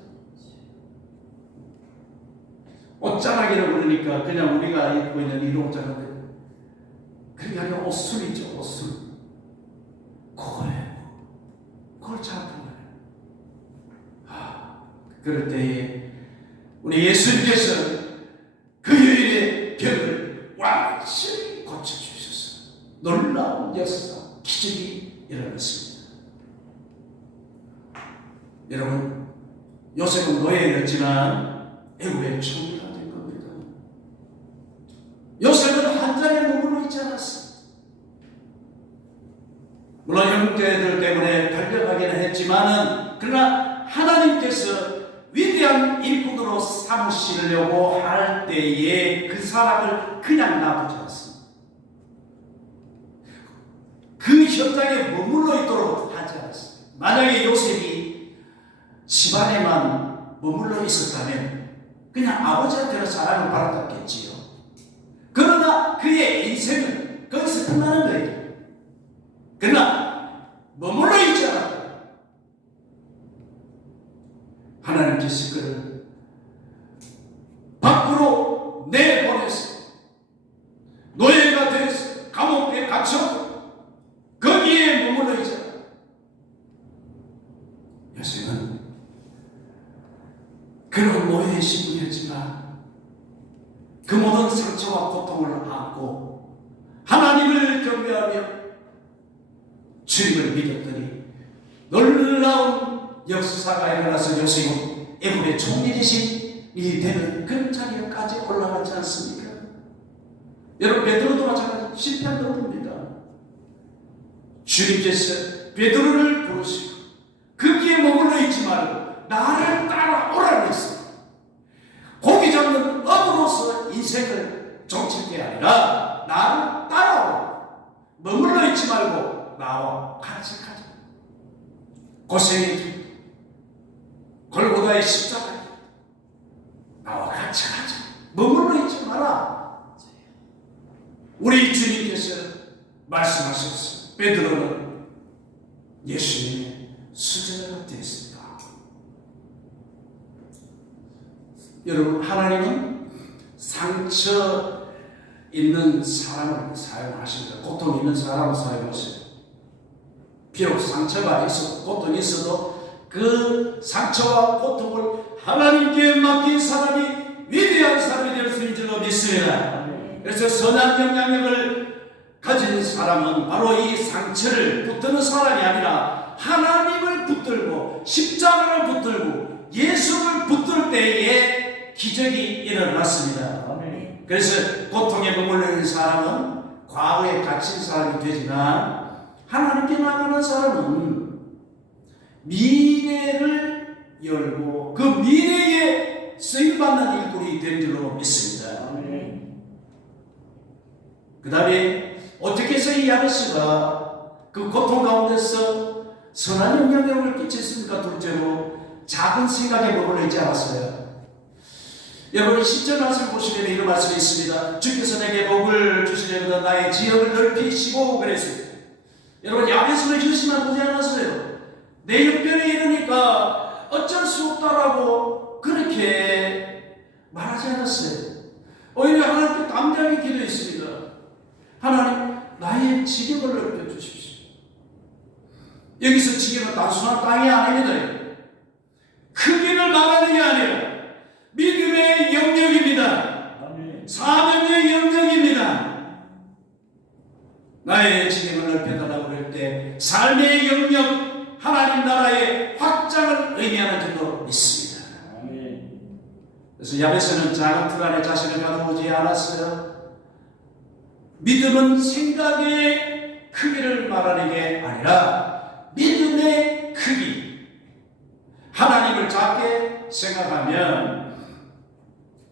옷자락이라고 그러니까 그냥 우리가 입고 있는 이런 옷자락들 그게 아니라 옷술이죠. 옷술. 그걸 잡은 거예요. 그럴 때에 우리 예수님께서 그 여인의 병을 완전히 고쳐주셨어요. 놀라운 역사, 기적이 일어났습니다. 여러분 그냥 애굽의 총리가 된 겁니다. 요셉은 한 자리에 머물러 있지 않았습니다. 물론 형제들 때문에 달려가기는 했지만은 그러나 하나님께서 위대한 일꾼으로 삼으시려고 할 때에 그 사람을 그냥 놔두지 않습니다. 그 현장에 머물러 있도록 하지 않았습니다. 만약에 요셉이 집안에만 머물러 있었다면 그냥 아버지한테는 사랑을 받았겠지요. 그러나 그의 인생은 거기서 끝나는 거예요. 그러나 머물러 있지 않았다. 하나님께서 그를 밖으로 내보내서 노예가 돼서 감옥에 갇혔고 거기에 머물러 있잖아. 요셉은 그런 노예의 신분이었지만 그 모든 상처와 고통을 안고 하나님을 경배하며 주님을 믿었더니 놀라운 역사가 일어나서 요셉은 애굽의 총리이신 되는 그 자리까지 올라가지 않습니까? 여러분 베드로도 마찬가지 실패한 겁니다. 주님께서 베드로를 부르시고 거기에 머물러 있지 말고 나를 따라오라고 했어요. 고기 잡는 업으로서 인생을 종칠 게 아니라 나를 따라오라. 머물러 있지 말고 나와 같이 가자. 고생의 길, 골고다의 십자가, 나와 같이 가자. 머물러 있지 마라. 우리 주님께서 말씀하셨어요. 베드로는 예수님의 수제자가 되었습니다. 여러분, 하나님은 상처 있는 사람을 사용하십니다. 고통 있는 사람을 사용하세요. 비록 상처가 있어도 고통이 있어도 그 상처와 고통을 하나님께 맡긴 사람이 위대한 사람이 될 수 있는 줄로 믿습니다. 그래서 선한 영향력을 가진 사람은 바로 이 상처를 붙드는 사람이 아니라 하나님을 붙들고 십자가를 붙들고 예수를 붙들 때에 기적이 일어났습니다. 그래서 고통에 머물러 있는 사람은 과거에 갇힌 사람이 되지만 하나님께 나가는 사람은 미래를 열고 그 미래에 쓰임받는 일꾼이 된 줄로 믿습니다. 그 다음에 어떻게 해서 이 야베스가 그 고통 가운데서 선한 영향력을 끼쳤습니까? 둘째로 작은 생각에 머물러 있지 않았어요. 여러분 10절 말씀 보시면 이런 말씀이 있습니다. 주께서 내게 복을 주시려거든 나의 지역을 넓히시고 그랬습니다. 여러분 야베스는 현실만 보지 않았어요. 내 옆편에 이러니까 어쩔 수 없다라고 그렇게 말하지 않았어요. 오히려 하나님께 담대하게 기도했습니다. 하나님 나의 지경을 넓혀주십시오. 여기서 지경은 단순한 땅이 아닙니다. 크기를 말하는 게 아니라 믿음의 영역입니다. 사명의 영역입니다. 나의 지경을 넓혀달라고 그럴 때 삶의 영역, 하나님 나라의 확장을 의미하는 줄로 믿습니다. 그래서 야베스는 작은 틀 안에 자신을 가두지 않았어요. 믿음은 생각의 크기를 말하는 게 아니라 믿음의 크기. 하나님을 작게 생각하면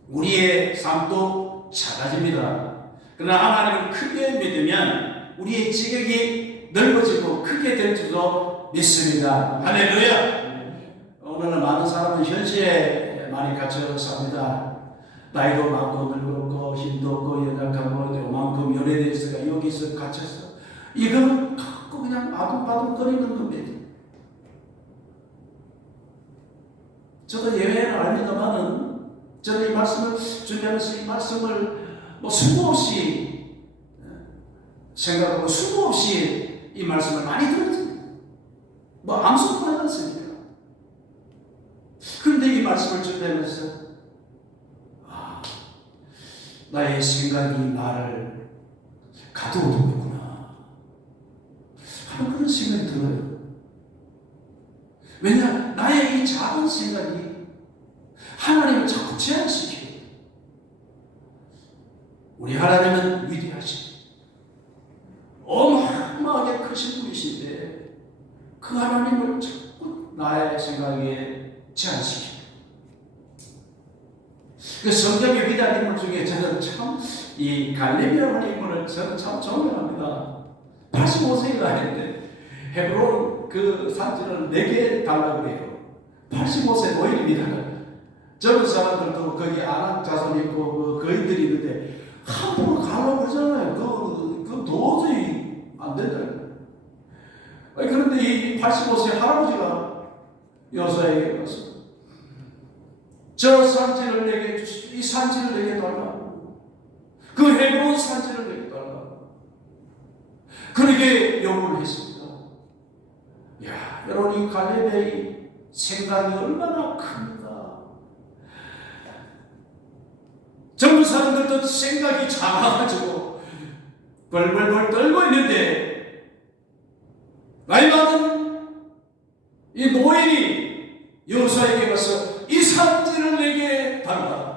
우리의 삶도 작아집니다. 그러나 하나님을 크게 믿으면 우리의 지경이 넓어지고 크게 될 줄도 믿습니다. 할렐루야. 오늘은 많은 사람은 현실에 많이 갇혀 삽니다. 나이도 많고 늙었고 힘도 없고 연약하고 요만큼 연예대에서가 여기서 갇혀서 이건 갖고 그냥 아둥바둥거리는 겁니다. 저도 예외는 아닙니다만은 저는 이 말씀을 준비하면서 이 말씀을 수고 없이 생각하고 수고 없이 이 말씀을 많이 들었습니다. 아무 소리 하지 않습니까? 그런데 이 말씀을 준비하면서 나의 생각이 나를 가두어두고 있구나 하는 그런 생각이 들어요. 왜냐? 나의 이 작은 생각이 하나님을 자꾸 제한시켜요. 우리 하나님은 위대하신 어마어마하게 크신 분이신데 그 하나님을 자꾸 나의 생각에 제한시켜요. 그 성경의 위대한 인물 중에 저는 참 이 갈렙이라고 하는 인물을 저는 참 존경합니다. 85세가 했는데 헤브론 그 산지를 4개 달라고 해요. 85세 노인입니다. 젊은 사람들도 거기 아낙 자손이 있고 그 거인들이 있는데 함부로 가려고 그러잖아요. 그 도저히 안 된다. 그런데 이 85세 할아버지가 여호수아에게 가서 저 산지를 내게 주시오. 이 산지를 내게 달라고. 그 헤브론 산지를 내게 달라고. 그러게 요구를 했습니다. 야, 여러분 이 갈렙의 생각이 얼마나 큽니까? 젊은 사람들도 생각이 작아가지고 벌벌벌 떨고 있는데 나이 많은 이 노인이 여호수아에게 가서 이 산지를 내게 달라.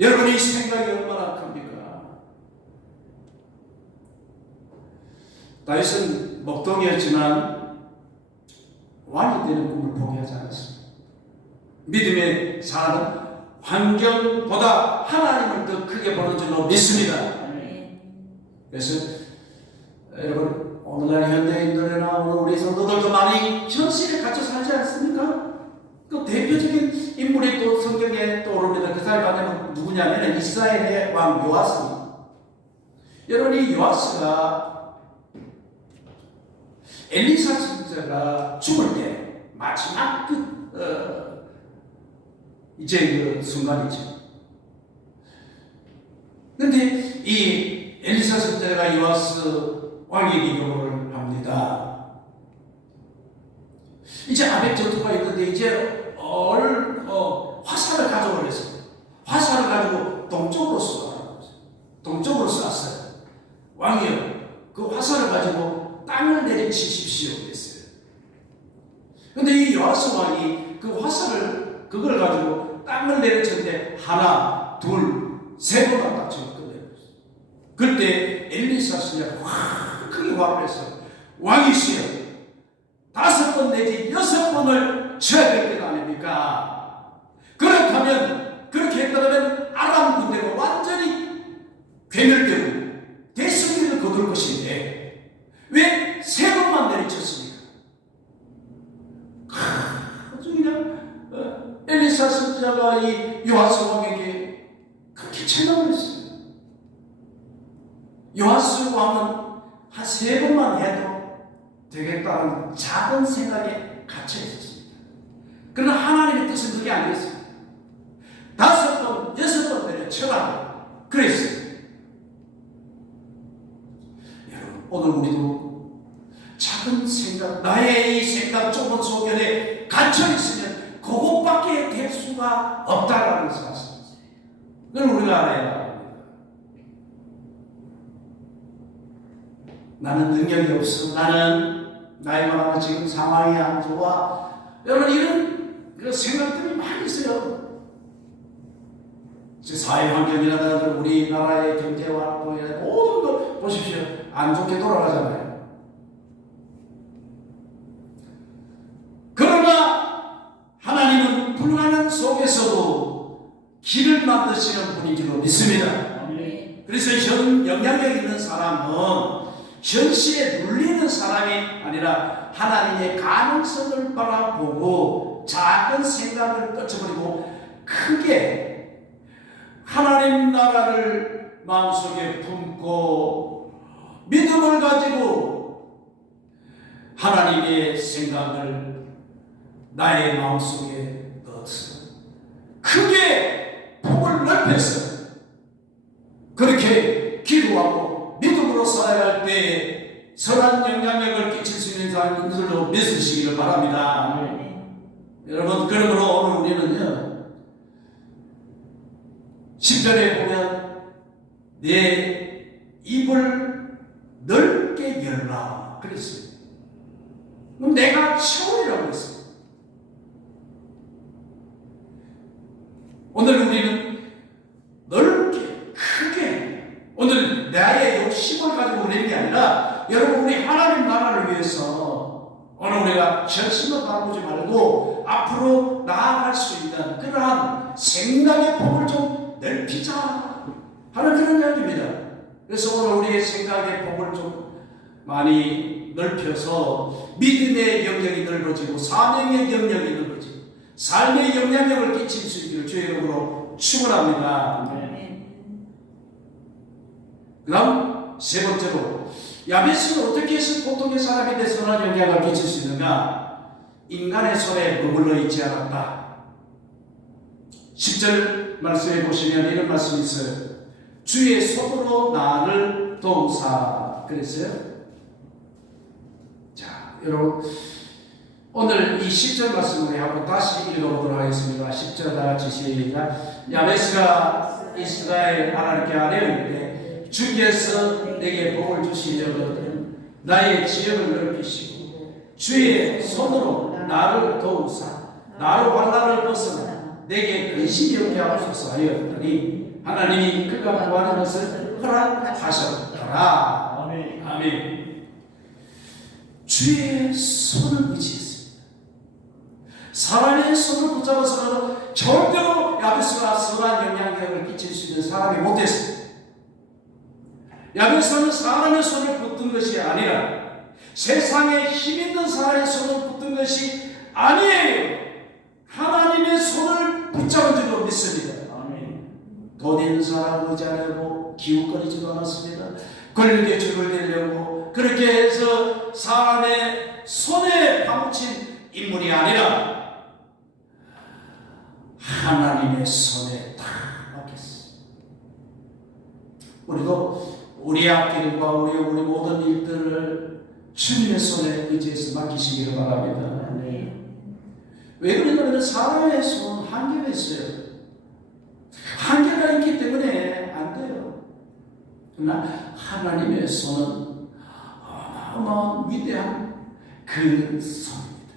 여러분 이 생각이 얼마나 큽니까? 다윗은 먹동이었지만 왕이 되는 꿈을 포기하지 않았습니다. 믿음의 사람은 환경보다 하나님을 더 크게 보는 줄로 믿습니다. 그래서 여러분 오늘날 현대인들이나 우리 성도들도 많이 현실에 갇혀 살지 않습니까? 그 대표적인 인물이 또 성경에 떠오릅니다. 그 사람이 누구냐면 이스라엘의 왕 요아스입니다. 여러분 이 요아스가 엘리사 선지자가 죽을 때 마지막 이제 그 순간이죠. 그런데 이 엘리사 선지자가 요아스 왕에게 요구를 합니다. 이제 아벡 전투가 있는데 이제 화살을 가져오려 했어요. 화살을 가지고 동쪽으로 쏘아요. 동쪽으로 쐈어요. 왕이요, 그 화살을 가지고 땅을 내리치십시오 그랬어요. 근데 이 요아스 왕이 그 화살을 그걸 가지고 땅을 내리쳤는데 하나, 둘, 세 번만 딱 치고 끝내버렸어요. 그때 엘리사 선지자가 확 크게 화를 했어요. 왕이시여, 5번 내지 6번을 쳐야 될 것 아닙니까? 그렇다면 그렇게 했다면 아람 군대가 완전히 괴멸되고 대승리를 거둘 것인데 왜 3번만 내리쳤습니까? 아주 그냥 엘리사 선지자가 이 요아스 왕에게 그렇게 책망을 했어요. 요아스 왕은 한 3번만 해도 되겠다는 작은 생각에 갇혀 있었습니다. 그러나 하나님의 뜻은 그게 아니었습니다. 5번, 6번 내려 쳐라 그랬어요. 여러분 오늘 우리도 작은 생각, 나의 이 생각 좁은 소견에 갇혀 있으면 그것밖에 될 수가 없다라는 사실입니다. 그걸 우리가 알아야 합니다. 나는 능력이 없어. 나는 나이가 많아 지금 상황이 안 좋아. 여러분 이런 그 생각들이 많이 있어요. 사회 환경이나 우리나라의 경제와 모든 거 보십시오. 안 좋게 돌아가잖아요. 그러나 하나님은 불가능 속에서도 길을 만드시는 분인 줄로 믿습니다. 그래서 영향력 있는 사람은 현실에 눌리는 사람이 아니라 하나님의 가능성을 바라보고 작은 생각을 꺼쳐버리고 크게 하나님 나라를 마음속에 품고 믿음을 가지고 하나님의 생각을 나의 마음속에 넣어서 크게 폭을 넓혀서 그렇게 기도하고 믿음으로 살아갈 때 선한 영향력을 끼칠 수 있는 사람들로 믿으시기를 바랍니다. 여러분 그러므로 오늘 우리는요 10절에 보면 내 입을 넓게 열라 그랬어요. 그럼 내가 채우리라고 했어요. 하려고 그런 게 아니라 여러분 우리 하나님 나라를 위해서 오늘 우리가 절심을 바라보지 말고 앞으로 나아갈 수 있는 그러한 생각의 폭을 좀 넓히자 하는 그런 이야기입니다. 그래서 오늘 우리의 생각의 폭을 좀 많이 넓혀서 믿음의 영역이 넓어지고 사명의 영역이 넓어지고 삶의 영향력을 끼칠 수 있기를 주의 이름으로 축원합니다. 그 다음 세 번째로 야베스는 어떻게 해서 보통의 사람에 대해 선한 영향을 끼칠 수 있는가? 인간의 손에 머물러 있지 않았다. 10절 말씀해 보시면 이런 말씀이 있어요. 주의 손으로 나를 도우사 그랬어요. 자, 여러분 오늘 이 10절 말씀을 한번 다시 읽어보도록 하겠습니다. 10절 다 같이 시작. 야베스가 이스라엘 하나님께 아뢰었는데 주께서 내게 복을 주시려거든 나의 지역을 넓히시고 주의 손으로 나를 도우사 나로 환난을 벗어나 내게 근심이 없게 하옵소서 하였더니 하나님이 그가 구하는 것을 허락하셨더라. 아멘. 아멘. 주의 손을 의지했습니다. 사람의 손을 붙잡아서는 절대로 야베스가 선한 영향력을 끼칠 수 있는 사람이 못됐습니다. 야베스는 사람의 손을 붙든 것이 아니라 세상에 힘 있는 사람의 손을 붙든 것이 아니에요. 하나님의 손을 붙잡은 줄로 믿습니다. 아멘. 돈 있는 사람을 의지하려고 기웃거리지도 않았습니다. 권력에 줄을 대려고 그렇게 해서 사람의 손에 파묻힌 인물이 아니라 하나님의 손에 다 맡겼습니다. 우리도 우리 앞길과 우리 모든 일들을 주님의 손에 의지해서 맡기시기를 바랍니다. 왜 그러냐면 사람의 손은 한계가 있어요. 한계가 있기 때문에 안 돼요. 그러나 하나님의 손은 어마어마한 위대한 그 손입니다.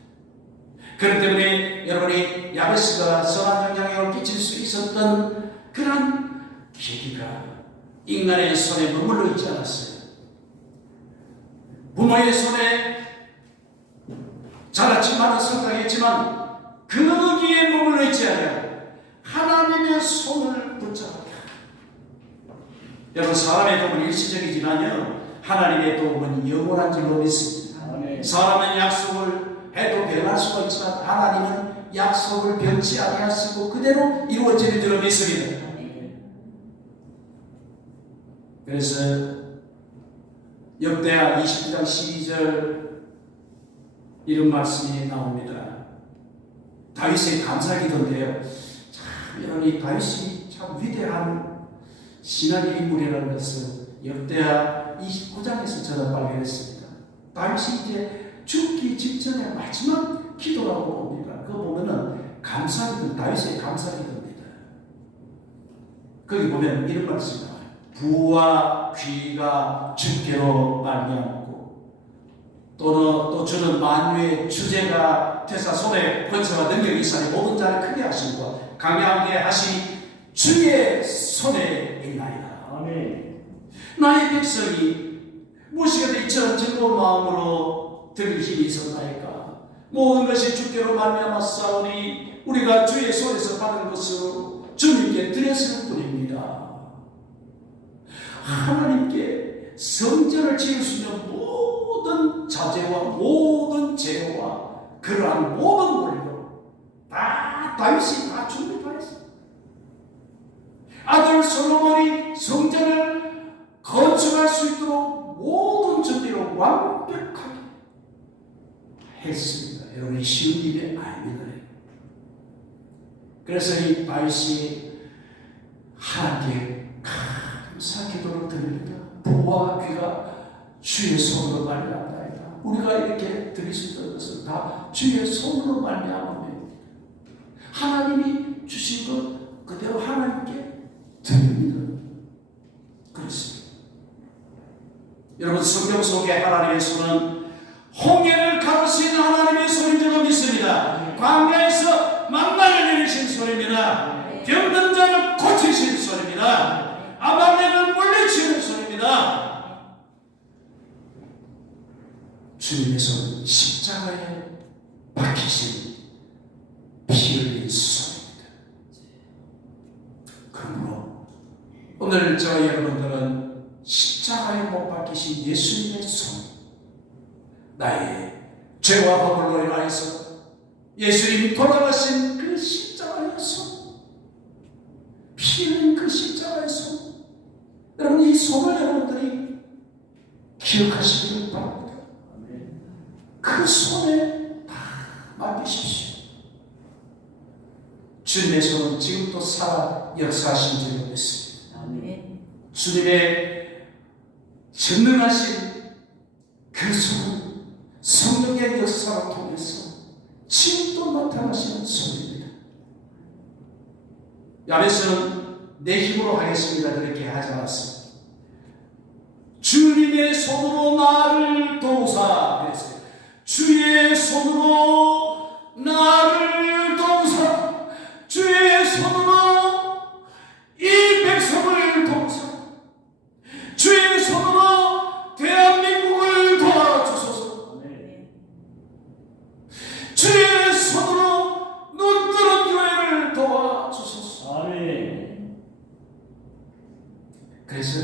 그렇기 때문에 여러분이 야베스가 선한 영향력을 끼칠 수 있었던 그런 계기가 인간의 손에 머물러 있지 않았어요. 부모의 손에 자랐지만 성장했지만 거기에 머물러 있지 않아요. 하나님의 손을 붙잡았다. 여러분 사람의 도움은 일시적이지만요 하나님의 도움은 영원한 줄로 믿습니다. 아멘. 사람은 약속을 해도 변할 수가 있지만 하나님은 약속을 변치 아니하시고 그대로 이루어지는 줄로 믿습니다. 그래서 역대하 29장 12절 이런 말씀이 나옵니다. 다윗의 감사기도인데요. 참 여러분 이 다윗이 참 위대한 신학의 인물이라는 것을 역대하 29장에서 저는 발견했습니다. 다윗이 이제 죽기 직전에 마지막 기도라고 봅니다. 그거 보면은 감사기도, 다윗의 감사기도입니다. 거기 보면 이런 말씀이 나와요. 부와 귀가 주께로 말미암고 또 주는 만유의 주제가 되사 손에 권세와 능력이 있사니 모든 자를 크게 하시고 강하게 하시니 주의 손에 있나이다. 아멘. 나의 백성이 무엇이든 이처럼 즐거운 마음으로 드릴 힘이 있었나이까. 모든 것이 주께로 말미암아 싸우니 우리가 주의 손에서 받은 것으로 주님께 드렸을 뿐입니다. 하나님께 성전을 지을 수 있는 모든 자재와 모든 재료와 그러한 모든 원료 다 다윗이 다 준비하였어요. 아들 솔로몬이 성전을 건축할 수 있도록 모든 준비를 완벽하게 했습니다. 여러분이 쉬운 일이 아닙니다. 그래서 이 다윗이 하나님께 감사 기도를 드립니다. 부와 귀가 주의 손으로 말미암나이다. 우리가 이렇게 드릴 수 있는 것은 다 주의 손으로 말미암습니다. 하나님이 주신 것 그대로 하나님께 드립니다. 그렇습니다. 여러분 성경 속에 하나님의 손은 홍해를 가를 수 있는 하나님의 손인 줄로 믿습니다. 광야에서 만나를 내리신 손입니다. 병든 자를 고치신 손입니다. 아말렉을 물리치는 손입니다. 주님의 손은 십자가에 박히신 피 흘린 손입니다. 그러므로 오늘 저와 여러분들은 십자가에 못 박히신 예수님의 손, 나의 죄와 허물로 인하여서 예수님이 돌아가신 그 십자가의 손, 피 흘린 그 십자가의 손, 여러분 이 손을 여러분들이 기억하시기를 바랍니다. 그 손에 다 맡기십시오. 주님의 손은 지금도 살아 역사하신 줄로 믿습니다. 아멘. 주님의 전능하신 그 손은 성령의 역사를 통해서 지금도 나타나시는 손입니다. 야베스는 내 힘으로 하겠습니다 그렇게 하지 않았습니다. 주님의 손으로 나를 도우사 그랬어요. 주의 손으로 나를 도우사, 주의 손으로 이 백성을 도우사, 주의 손으로 대한민국을 도와주소서, 주의 손으로 눈뜨는 교회를 도와주소서. 아멘. 그래서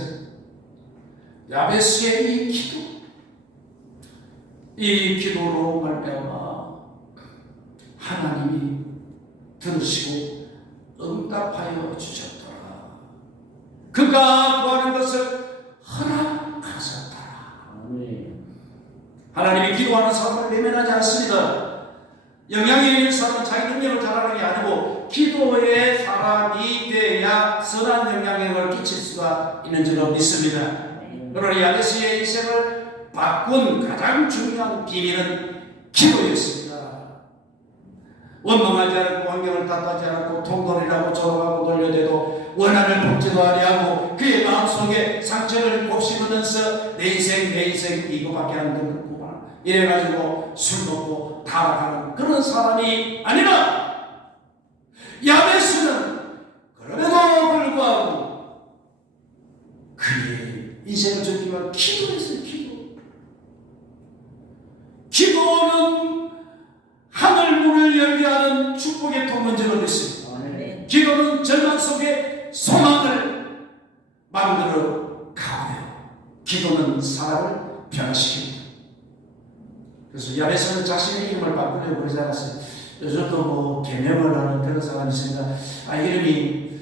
야베스의 이 기도로 말미암아 하나님이 들으시고 응답하여 주셨더라. 그가 구하는 것을 허락하셨더라. 아멘. 하나님이 기도하는 사람을 외면하지 않습니다. 영향이 있는 사람은 자기 능력을 잘하는 게 아니고 기도의 사람이 돼야 선한 영향력을 끼칠 수가 있는 줄로 믿습니다. 그러나 야베스의 인생을 바꾼 가장 중요한 비밀은 기도였습니다. 원망하지 않고 환경을 탓하지 않고 통돌이라고 조롱하고 놀려대도 원한을 품지도 아니하고 그의 마음속에 상처를 곱씹으면서 내 인생 이거밖에 안 되는구나 이래가지고 술 먹고 타락하는 그런 사람이 아니라 야베스는 그럼에도 불구하고 그의 인생을 즐기기 위한 기도했어요. 기도는 하늘 문을 열게 하는 축복의 통문제로 됐습니다. 아멘. 기도는 절망 속에 소망을 만들어 가고요. 기도는 사람을 변화시킵니다. 그래서 야베스는 자신의 이름을 바꾸려고 그러지 않았어요. 요즘도 뭐 개명을 하는 그런 사람이 있습니다. 이름이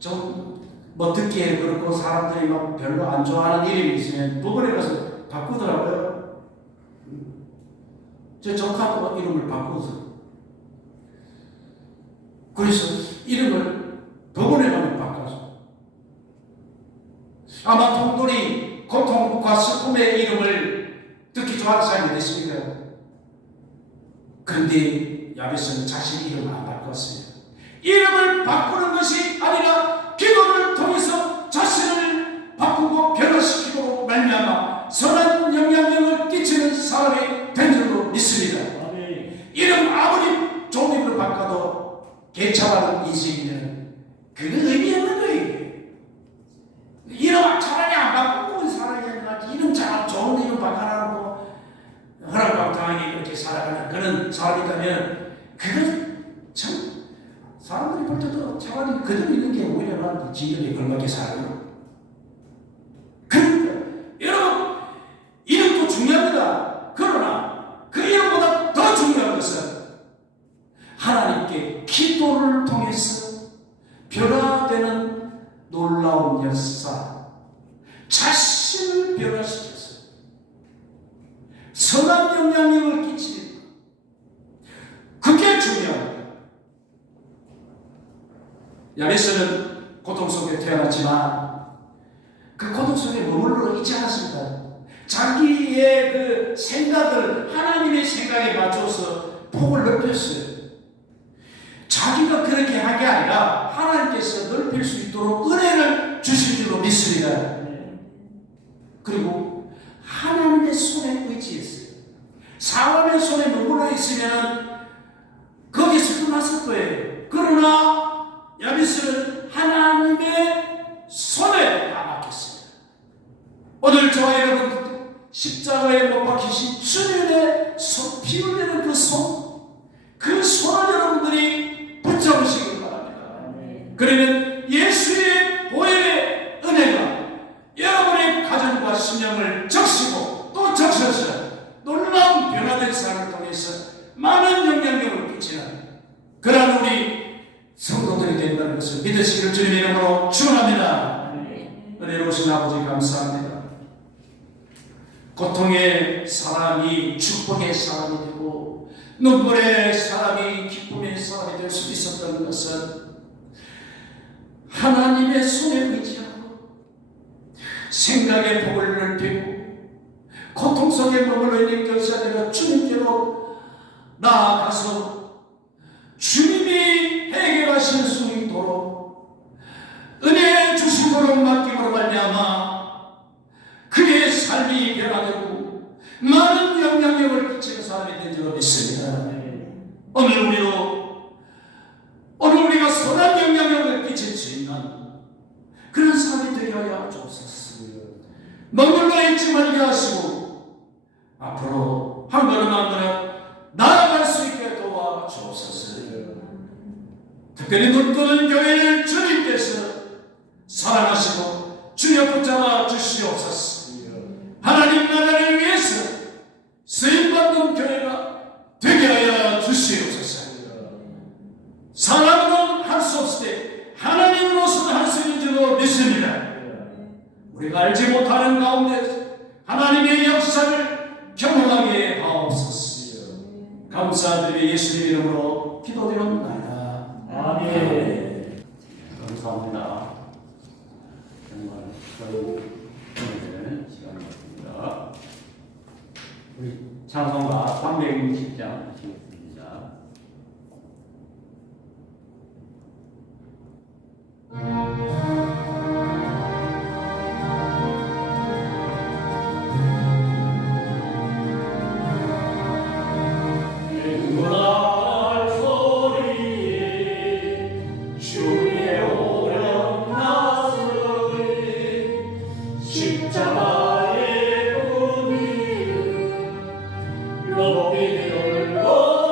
좀 뭐 듣기에 그렇고 사람들이 막 별로 안 좋아하는 이름이 있으면 법원에 가서 바꾸더라고요. 제 조카도 이름을 바꾸어서 그래서 이름을 법원에 가면 바꿔서 아마 통돌이 고통과 슬픔의 이름을 듣기 좋아하는 사람이 됐습니다. 그런데 야베스는 자신 이름을 안 바꿨어요. 이름을 바꾸는 것이 아니라 기도를 통해서 자신을 바꾸고 변화시키고 말미암아 선한 영향력을 끼치는 사람이 된 줄로 믿습니다. 아멘. 이름 아무리 좋은 이름을 바꿔도 개차반은 인생이면 그건 의미 없는 거예요. 이름 차라리 안 바꾸고 살아야 되나 이름 잘 좋은 이름 바꿔놓고 허락방탕하게 이렇게 살아가는 그런 사람이 있다면 그건 참 사람들이 볼 때도 차라리 그대로 있는 게 오히려 나한테 지경에 걸맞게 살아요. 그러니까 여러분 이름도 중요합니다. 그러나 그 이름보다 더 중요한 것은 하나님께 기도를 통해서 변화되는 놀라운 역사, 자신을 변화시켜서 선한 영향력을 끼치는 그게 중요합니다. 야베스는 고통 속에 태어났지만 그 고통 속에 머물러 있지 않았습니다. 자기의 그 생각을 하나님의 생각에 맞춰서 폭을 넓혔어요. 자기가 그렇게 한 게 아니라 하나님께서 넓힐 수 있도록 은혜를 주신 줄로 믿습니다. 그리고 하나님의 손에 의지했어요. 사람의 손에 머물러 있으면 거기서 끝났을 거예요. 그러나 야베스는 하나님의 손에 다 맡겼습니다. 오늘 저와 여러분 십자가에 못 박히신 주님의 손, 피 흘리는 그 손을 여러분들이 붙잡으시길 바랍니다. 그러면 예수의 보혈의 은혜가 여러분의 가정과 신령을 적시고 또 적셔서 놀라운 변화된 삶을 통해서 많은 영향력을 끼치는 그러한 우리 성도들이 된다는 것을 믿으시기를 주님의 이름으로 축원합니다. 은혜로우신 아버지 감사합니다. 고통의 사람이 축복의 사람이 되고 눈물의 사람이 기쁨의 사람이 될 수 있었던 것은 하나님의 손에 의지하고 생각의 폭을 넓히고 고통 속에 머물러 있는 것이 아니라 주님께로 나아가서 주님이 해결하실 수 있도록 은혜 주심으로 맡김으로 말미암아 그의 삶이 변화되고 많은 영향력을 끼치는 사람이 된 줄로 믿습니다. 오늘 우리가 선한 영향력을 끼칠 수 있는 그런 사람이 되게 하여 주옵소서. 머물러 있지 말게 하시고 앞으로 한 걸음 한 걸음 나아갈 수 있게 도와주옵소서. 특별히 눈뜨는 교회를 주님께서 사랑하시고 주여 붙잡아 주시옵소서. 하나님 나라를 위해서 쓰임받는 교회가 되게 하여 주시옵소서. 사람으로는 할 수 없을 때 하나님으로서는 할 수 있는 줄로 믿습니다. 우리가 알지 못하는 가운데 하나님의 역사를 경험하게 하옵소서. 감사드리며 예수님 이름으로 기도드립니다. 아멘. 감사합니다. 정말 저희 시간 같습니다. 우리 찬송가 360장 하시겠습니다. 높이 들고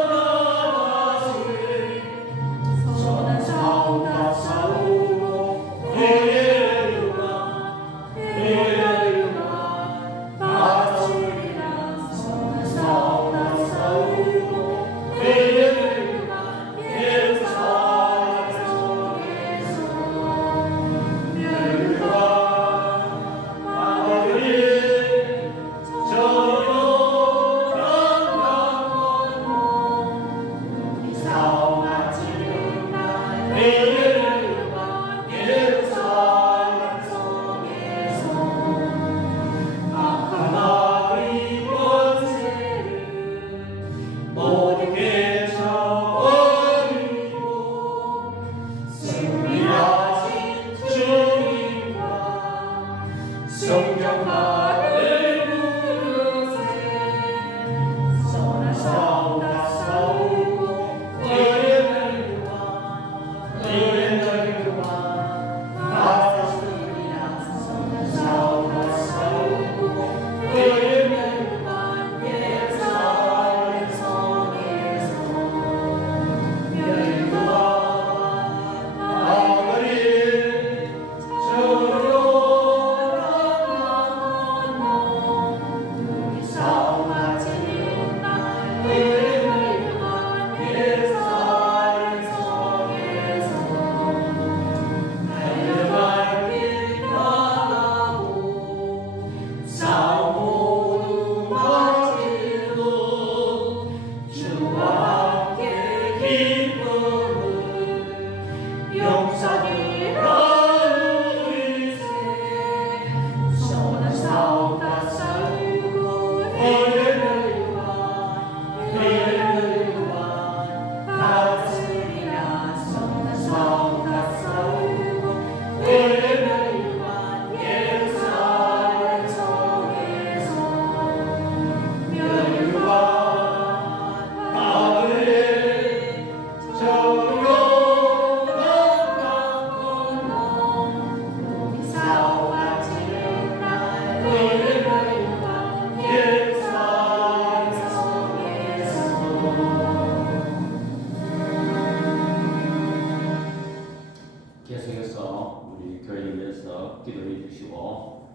기도해 주시고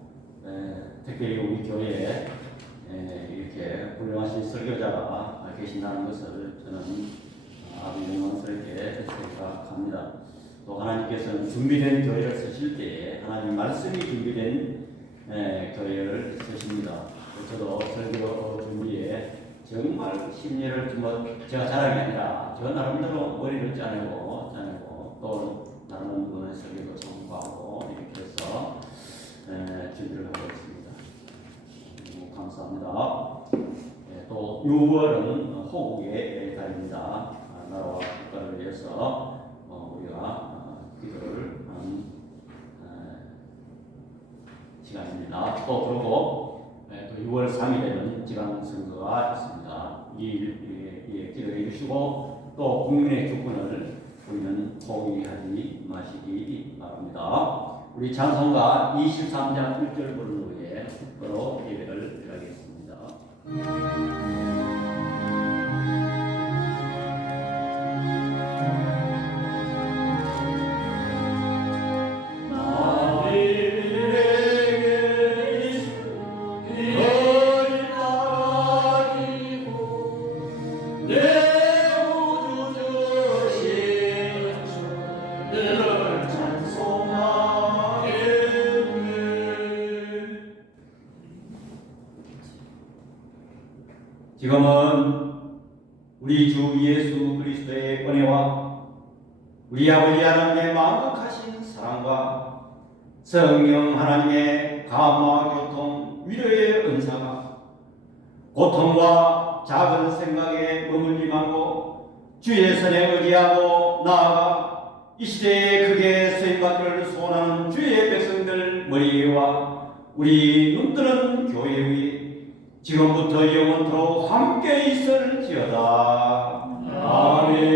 특별히 우리 교회에 이렇게 훌륭하신 설교자가 계신다는 것을 저는 아주 영광스럽게 생각합니다. 또 하나님께서는 준비된 교회를 쓰실 때에 하나님 말씀이 준비된 교회를 쓰십니다. 저도 설교 준비에 정말 심리를 제가 자랑이 아니라 저 나름대로 머리를 짜내고 또 나는 오늘 설교도 참고하고 이렇게 해서 준비를 하고 있습니다. 감사합니다. 또 6월은 호국의 달입니다. 나라와 국가를 위해서 우리가 기도를 하는 시간입니다. 또 그리고 또 6월 3일에는 지방선거가 있습니다. 이 기도해 주시고 또 국민의 주권을 우리는 포기하지 마시기 바랍니다. 우리 찬송가 23장 1절 부른 후에 축도로 예배를 드리겠습니다. 지금은 우리 주 예수 그리스도의 은혜와 우리 아버지 하나님의 만극하신 사랑과 성령 하나님의 감화 교통 위로의 은사가 고통과 작은 생각에 머물지 말고 주의 선에 의지하고 나아가 이 시대에 크게 쓰임받기를 소원하는 주의 백성들 머리와 우리 눈뜨는 교회 위에 지금부터 영원토록 함께 있을지어다. 아멘.